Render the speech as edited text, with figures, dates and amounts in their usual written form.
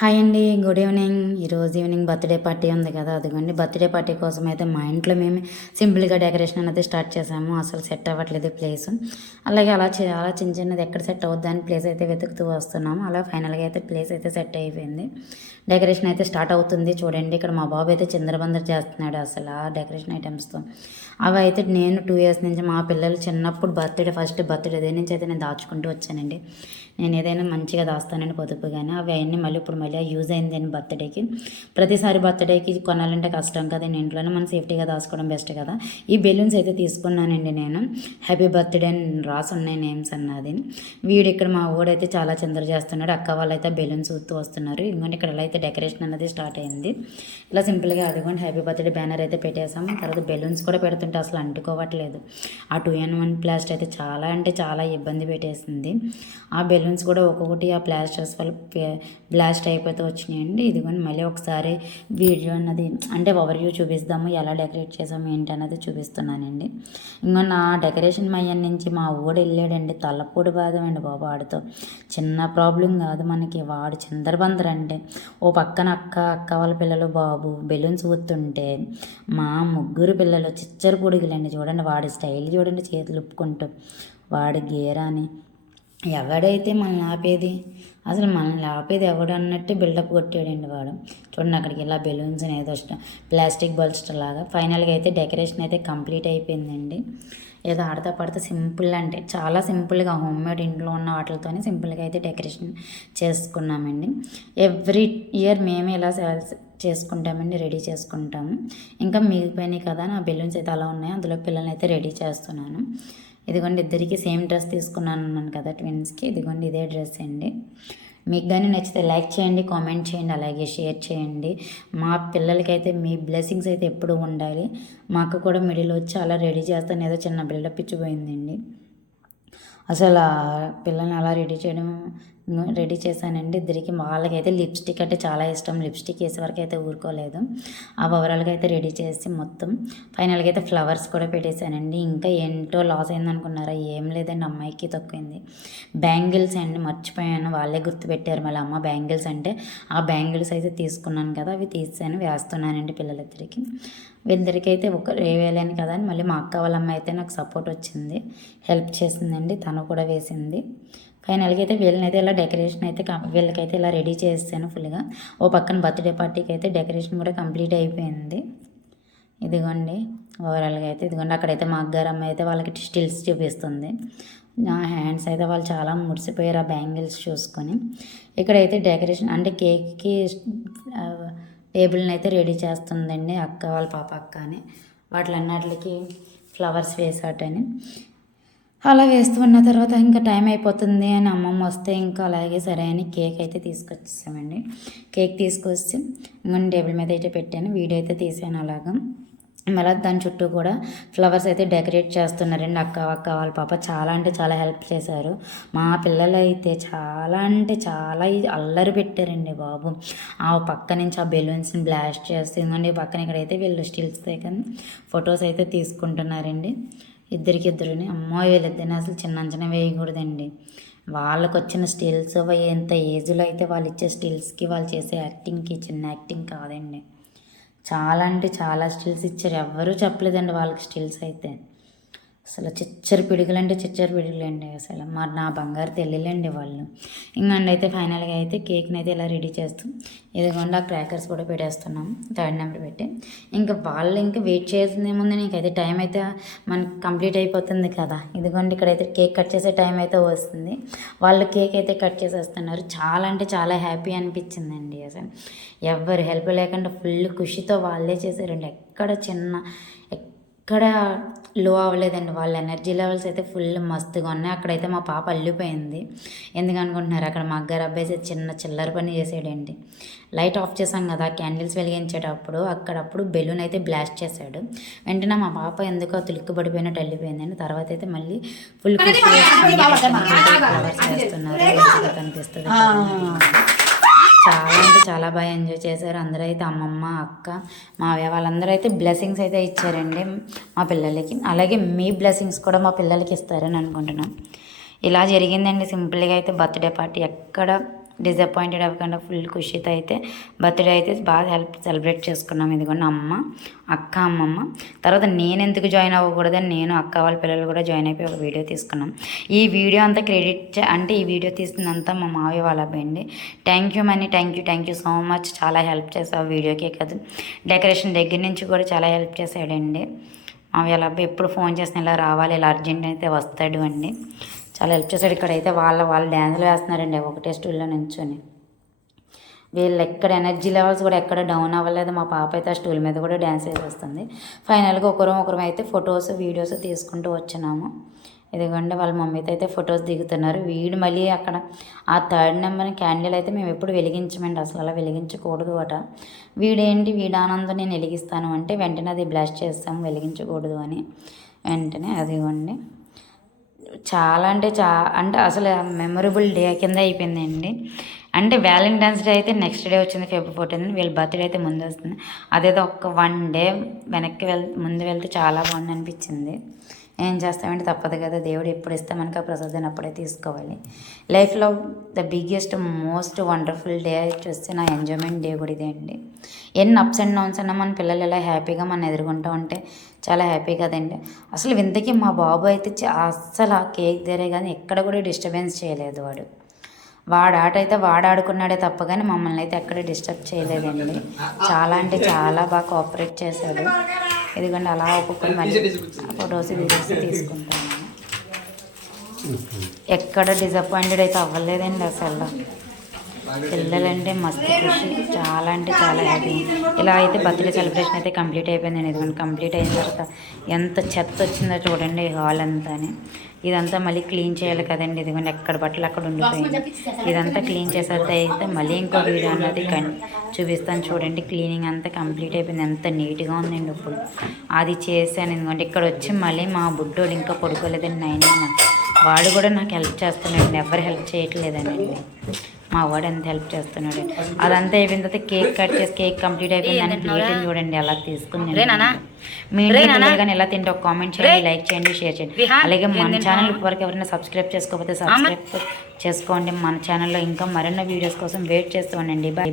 Hi అండి, good evening. ఈరోజు evening birthday party ఉంది కదా, అదిగోండి బర్త్డే పార్టీ కోసం అయితే మా ఇంట్లో మేము సింపుల్గా డెకరేషన్ అనేది స్టార్ట్ చేసాము. అసలు సెట్ అవ్వట్లేదు ప్లేస్. అలాగే అలా చిన్న చిన్నది ఎక్కడ సెట్ అవుద్దా అని ప్లేస్ అయితే వెతుకుతూ వస్తున్నాము. అలా ఫైనల్గా అయితే ప్లేస్ అయితే సెట్ అయిపోయింది. డెకరేషన్ అయితే స్టార్ట్ అవుతుంది. చూడండి, ఇక్కడ మా బాబు అయితే చిందరబందర చేస్తున్నాడు అసలు ఆ డెకరేషన్ ఐటమ్స్తో. అవి అయితే నేను 2 years నుంచి మా పిల్లలు చిన్నప్పుడు ఫస్ట్ బర్త్డే డే నుంచి అయితే నేను దాచుకుంటూ వచ్చానండి. నేను ఏదైనా మంచిగా దాస్తానని పొదుపుగానే అవి అవన్నీ మళ్ళీ యూజ్ అయింది అని బర్త్డేకి. ప్రతిసారి బర్త్డేకి కొనాలంటే కష్టం కదా, నేను ఇంట్లోనే మనం సేఫ్టీగా దాచుకోవడం బెస్ట్ కదా. ఈ బెలూన్స్ అయితే తీసుకున్నానండి నేను. హ్యాపీ బర్త్డే అని రాసి ఉన్నాయి నేమ్స్ అన్నది. వీడు ఇక్కడ మా ఊడైతే చాలా చిందర చేస్తున్నాడు. అక్క వాళ్ళు అయితే బెలూన్స్ ఊతూ వస్తున్నారు. ఇంకోటి ఇక్కడ ఎలా అయితే డెకరేషన్ అన్నది స్టార్ట్ అయింది. ఇలా సింపుల్గా అదిగోండి హ్యాపీ బర్త్డే బ్యానర్ అయితే పెట్టేసాము. తర్వాత బెలూన్స్ కూడా పెడుతుంటే అసలు అంటుకోవట్లేదు. ఆ 2-in-1 ప్లాస్టర్ అయితే చాలా అంటే చాలా ఇబ్బంది పెట్టేసింది. ఆ బెలూన్స్ కూడా ఒక్కొక్కటి ఆ ప్లాస్టర్స్ వల్ల బ్లాస్ట్ అయిపోతూ వచ్చినాయండి. ఇదిగోండి మళ్ళీ ఒకసారి వీడియో అన్నది అంటే ఓవర్వ్యూ చూపిస్తాము, ఎలా డెకరేట్ చేసాము ఏంటి అన్నది చూపిస్తున్నానండి. ఇంకా నా డెకరేషన్ మయ్యం నుంచి మా ఊడు వెళ్ళాడండి. తలపొడి బాధం అండి బాబు వాడితో. చిన్న ప్రాబ్లం కాదు మనకి, వాడు చిందరబందర అంటే. ఓ పక్కన అక్క వాళ్ళ పిల్లలు బాబు బెలూన్స్ ఊతుంటే మా ముగ్గురు పిల్లలు చిచ్చర పొడిగులండి. చూడండి వాడి స్టైల్ చూడండి, చేతులు ఉప్పుకుంటూ వాడి గేరాని. ఎవడైతే మనల్ని ఆపేది, అసలు మనల్ని ఆపేది ఎవడు అన్నట్టు బిల్డప్ కొట్టాడండి వాడు. చూడండి అక్కడికి ఇలా బెలూన్స్ ఏదో ప్లాస్టిక్ బల్స్టర్ లాగా. ఫైనల్గా అయితే డెకరేషన్ అయితే కంప్లీట్ అయిపోయిందండి. ఏదో ఆడతా పడితే సింపుల్ అంటే చాలా సింపుల్గా హోమ్మేడ్ ఇంట్లో ఉన్న వాటితోనే సింపుల్గా అయితే డెకరేషన్ చేసుకున్నామండి. ఎవ్రీ ఇయర్ మేమే ఇలా చేసుకుంటామండి, రెడీ చేసుకుంటాము. ఇంకా మిగిలిపోయినాయి కదా నా బెలూన్స్ అయితే అలా ఉన్నాయి, అందులో పిల్లల్ని అయితే రెడీ చేస్తున్నాను. ఇదిగోండి ఇద్దరికి సేమ్ డ్రెస్ తీసుకున్నాను అన్నాను కదా ట్విన్స్కి. ఇదిగోండి ఇదే డ్రెస్ అండి. మీకు కానీ నచ్చితే లైక్ చేయండి, కామెంట్ చేయండి, అలాగే షేర్ చేయండి. మా పిల్లలకైతే మీ బ్లెస్సింగ్స్ అయితే ఎప్పుడు ఉండాలి. మాకు కూడా మిడిల్ వచ్చి అలా రెడీ చేస్తాను, ఏదో చిన్న బిల్డప్ ఇచ్చిపోయిందండి. అసలు పిల్లల్ని అలా రెడీ చేశానండి ఇద్దరికి. వాళ్ళకైతే లిప్స్టిక్ అంటే చాలా ఇష్టం. లిప్స్టిక్ వేసే వరకు అయితే ఊరుకోలేదు. ఆ ఓవరాల్గా అయితే రెడీ చేసి మొత్తం ఫైనల్గా అయితే ఫ్లవర్స్ కూడా పెట్టేశానండి. ఇంకా ఏంటో లాస్ అయిందనుకున్నారా, ఏం లేదండి, అమ్మాయికి తక్కువైంది. బ్యాంగిల్స్ అండి మర్చిపోయాను, వాళ్ళే గుర్తుపెట్టారు మళ్ళీ అమ్మ బ్యాంగిల్స్ అంటే. ఆ బ్యాంగిల్స్ అయితే తీసుకున్నాను కదా, అవి తీసాను వేస్తున్నానండి పిల్లలిద్దరికి. వీళ్ళిద్దరికైతే వేయలేను కదా అని మళ్ళీ మా అక్క వాళ్ళ అమ్మాయి అయితే నాకు సపోర్ట్ వచ్చింది, హెల్ప్ చేసిందండి, తను కూడా వేసింది. ఫైనల్గా అయితే వీళ్ళనైతే ఇలా డెకరేషన్ అయితే వీళ్ళకైతే ఇలా రెడీ చేస్తాను ఫుల్గా. ఓ పక్కన బర్త్డే పార్టీకి అయితే డెకరేషన్ కూడా కంప్లీట్ అయిపోయింది. ఇదిగోండి ఓవరాల్గా అయితే ఇదిగోండి అక్కడైతే మా అగ్గారు అమ్మాయి అయితే వాళ్ళకి స్టిల్స్ చూపిస్తుంది. నా హ్యాండ్స్ అయితే వాళ్ళు చాలా మురిసిపోయారు ఆ బ్యాంగిల్స్ చూసుకొని. ఇక్కడైతే డెకరేషన్ అంటే కేక్కి టేబుల్ని అయితే రెడీ చేస్తుందండి అక్క వాళ్ళ పాప అక్క అని. వాటిలన్నిటికి ఫ్లవర్స్ వేసాటని అలా వేస్తూ ఉన్న తర్వాత ఇంకా టైం అయిపోతుంది అని అమ్మమ్మ వస్తే ఇంకా అలాగే సరే అని కేక్ అయితే తీసుకొచ్చేసామండి. కేక్ తీసుకొచ్చి ఇంకా టేబుల్ మీద అయితే పెట్టాను, వీడియో అయితే తీసాను అలాగా. మళ్ళీ దాని చుట్టూ కూడా ఫ్లవర్స్ అయితే డెకరేట్ చేస్తున్నారండి అక్క వాళ్ళ పాప. చాలా అంటే చాలా హెల్ప్ చేశారు. మా పిల్లలు అయితే చాలా అంటే చాలా అల్లరి పెట్టారండి బాబు. ఆ పక్క నుంచి ఆ బెలూన్స్ని బ్లాస్ట్ చేస్తుందండి. పక్కన ఇక్కడైతే వీళ్ళు స్టిల్స్ దగ్గర ఫొటోస్ అయితే తీసుకుంటున్నారండి ఇద్దరికిద్దరుని. అమ్మో వీళ్ళిద్దరిని అసలు చిన్న అంచనా వేయకూడదండి. వాళ్ళకు వచ్చిన స్టిల్స్ ఎంత ఏజ్లో అయితే వాళ్ళు ఇచ్చే స్టిల్స్కి వాళ్ళు చేసే యాక్టింగ్కి చిన్న యాక్టింగ్ కాదండి. చాలా అంటే చాలా స్టిల్స్ ఇచ్చారు, ఎవ్వరూ చెప్పలేదండి వాళ్ళకి స్టిల్స్ అయితే. అసలు చిచ్చరు పిడుగులండి అసలు మరి నా బంగారు తెల్లిలండి వాళ్ళు. ఇంకండి అయితే ఫైనల్గా అయితే కేక్ని అయితే ఇలా రెడీ చేస్తూ ఇదిగోండి ఆ క్రాకర్స్ కూడా పెట్టేస్తున్నాం 3rd నెంబర్ పెట్టి. ఇంకా వాళ్ళు ఇంకా వెయిట్ చేయాల్సింది ఏముంది, నీకైతే టైం అయితే మనకి కంప్లీట్ అయిపోతుంది కదా. ఇదిగోండి ఇక్కడైతే కేక్ కట్ చేసే టైం అయితే వస్తుంది. వాళ్ళు కేక్ అయితే కట్ చేసేస్తున్నారు. చాలా అంటే చాలా హ్యాపీ అనిపించిందండి అసలు. ఎవరు హెల్ప్ లేకుండా ఫుల్ ఖుషితో వాళ్ళే చేశారండి. ఎక్కడ లో అవ్వలేదండి. వాళ్ళ ఎనర్జీ లెవెల్స్ అయితే ఫుల్ మస్తుగా ఉన్నాయి. అక్కడైతే మా పాప అల్లిపోయింది. ఎందుకనుకుంటున్నారు, అక్కడ మా అగ్గారు అబ్బాయి చిన్న చిల్లర పని చేసాడండి. లైట్ ఆఫ్ చేసాం కదా క్యాండిల్స్ వెలిగించేటప్పుడు, అక్కడప్పుడు బెలూన్ అయితే బ్లాస్ట్ చేశాడు. వెంటనే మా పాప ఎందుకో తులిక్కు పడిపోయినట్టు వెళ్ళిపోయిందండి. తర్వాత అయితే మళ్ళీ ఫుల్ ఖుషి ఫ్లవర్స్ వేస్తున్నారు కనిపిస్తుంది. చాలా అంటే చాలా బాగా ఎంజాయ్ చేశారు అందరూ అయితే. అమ్మమ్మ అక్క మావయ్య వాళ్ళందరూ అయితే బ్లెస్సింగ్స్ అయితే ఇచ్చారండి మా పిల్లలకి. అలాగే మీ బ్లెస్సింగ్స్ కూడా మా పిల్లలకి ఇస్తారని అనుకుంటున్నాం. ఇలా జరిగిందండి సింపుల్గా అయితే బర్త్డే పార్టీ. ఎక్కడ డిసప్పాయింటెడ్ అవ్వకుండా ఫుల్ ఖుషితో అయితే బర్త్డే అయితే బాగా సెలబ్రేట్ చేసుకున్నాం. ఇదిగోండి అమ్మ, అక్క, అమ్మమ్మ. తర్వాత నేను ఎందుకు జాయిన్ అవ్వకూడదని నేను, అక్క వాళ్ళ పిల్లలు కూడా జాయిన్ అయిపోయి ఒక వీడియో తీసుకున్నాం. ఈ వీడియో అంతా క్రెడిట్ అంటే ఈ వీడియో తీసిందంతా మా మావయ్య వాళ్ళ అబ్బాయి. Thank you money, thank you so much. చాలా హెల్ప్ చేసావు వీడియోకే కాదు, డెకరేషన్ దగ్గర నుంచి కూడా చాలా హెల్ప్ చేశాడండి. మావయ్య వాళ్ళ అబ్బాయి ఎప్పుడు ఫోన్ చేసిన ఇలా రావాలి, ఇలా అర్జెంట్ అయితే వస్తాడు అండి. చాలా హెల్ప్ చేశాడు. ఇక్కడైతే వాళ్ళు డ్యాన్సులు వేస్తున్నారండి ఒకటే స్టూల్లో నించొని. వీళ్ళు ఎక్కడ ఎనర్జీ లెవెల్స్ కూడా ఎక్కడ డౌన్ అవ్వలేదు. మా పాప అయితే ఆ స్టూల్ మీద కూడా డ్యాన్స్ వేసేస్తుంది. ఫైనల్గా ఒకరం అయితే ఫొటోస్ వీడియోస్ తీసుకుంటూ వచ్చినాము. ఇదిగోండి వాళ్ళ మమ్మీతో అయితే ఫొటోస్ దిగుతున్నారు. వీడు మళ్ళీ అక్కడ ఆ 3rd నెంబర్ క్యాండిల్ అయితే మేము ఎప్పుడు వెలిగించమండి, అసలు అలా వెలిగించకూడదు అట. వీడి ఆనందం నేను వెలిగిస్తాను అంటే వెంటనే అది బ్లాస్ట్ చేస్తాము, వెలిగించకూడదు అని. వెంటనే అదిగోండి చాలా అంటే అసలు మెమొరబుల్ డే కింద అయిపోయిందండి. అంటే వ్యాలంటైన్స్ డే అయితే నెక్స్ట్ డే వచ్చింది, February 14. వీళ్ళ బర్త్డే అయితే ముందు వస్తుంది. అదేదో ఒక 1 డే వెనక్కి ముందు వెళ్తే చాలా బాగుంది అనిపించింది. ఏం చేస్తామంటే తప్పదు కదా, దేవుడు ఎప్పుడు ఇస్తే మనకు ఆ ప్రసాదాన్ని అప్పుడే తీసుకోవాలి. లైఫ్లో the biggest most wonderful day చూస్తే నా ఎంజాయ్మెంట్ డే కూడా ఇదే అండి. ఎన్ని అప్స్ అండ్ డౌన్స్ అన్నా మన పిల్లలు ఎలా హ్యాపీగా మనం ఎదుర్కొంటూ ఉంటే చాలా హ్యాపీ కదండి. అసలు ఇంతకీ మా బాబు అయితే అస్సలు ఆ కేక్ దగ్గరే కానీ ఎక్కడ కూడా డిస్టర్బెన్స్ చేయలేదు. వాడు ఆట అయితే వాడు ఆడుకున్నాడే తప్ప కానీ మమ్మల్ని అయితే ఎక్కడ డిస్టర్బ్ చేయలేదండి. చాలా అంటే చాలా బాగా కోఆపరేట్ చేశాడు. ఎందుకంటే అలా ఒక్కొక్కరు మళ్ళీ ఫొటోస్ వీడియోస్ తీసుకుంటాను. ఎక్కడ డిసప్పాయింటెడ్ అయితే అవ్వలేదండి అసలు. పిల్లలంటే మస్తు ఖుషి, చాలా అంటే చాలా హ్యాపీ. ఇలా అయితే బర్త్డే సెలబ్రేషన్ అయితే కంప్లీట్ అయిపోయిందండి. ఎందుకంటే కంప్లీట్ అయిన తర్వాత ఎంత చెత్త వచ్చిందో చూడండి హాల్ అంతా. ఇదంతా మళ్ళీ క్లీన్ చేయాలి కదండి. ఇదిగోండి ఎక్కడ బట్టలు అక్కడ ఉండిపోయింది. ఇదంతా క్లీన్ చేసేది అయితే మళ్ళీ ఇంకో వీడియో అన్నది చూపిస్తాను చూడండి. క్లీనింగ్ అంతా కంప్లీట్ అయిపోయింది. ఎంత నీట్గా ఉందండి. ఇప్పుడు అది చేశాను. ఎందుకంటే ఇక్కడ వచ్చి మళ్ళీ మా బుడ్డోడు ఇంకా పడుకోలేదండి 9. వాడు కూడా నాకు హెల్ప్ చేస్తున్నాడు, ఎవరు హెల్ప్ చేయట్లేదండి. మా వాడు ఎంత హెల్ప్ చేస్తున్నాడు. అదంతా అయిపోయిన తర్వాత కేక్ కట్ చేసి కేక్ కంప్లీట్ అయిపోయిందని ప్లేట్ని చూడండి అలా తీసుకుంది. మీ ఇంట్లో కానీ ఎలా తింటే ఒక కామెంట్ చేయండి, లైక్ చేయండి, షేర్ చేయండి. అలాగే మన ఛానల్ ఇప్పటివరకు ఎవరైనా సబ్స్క్రైబ్ చేసుకోకపోతే సబ్స్క్రైబ్ చేసుకోండి. మన ఛానల్లో ఇంకా మరిన్ని వీడియోస్ కోసం వెయిట్ చేస్తూ ఉండండి. బాయ్.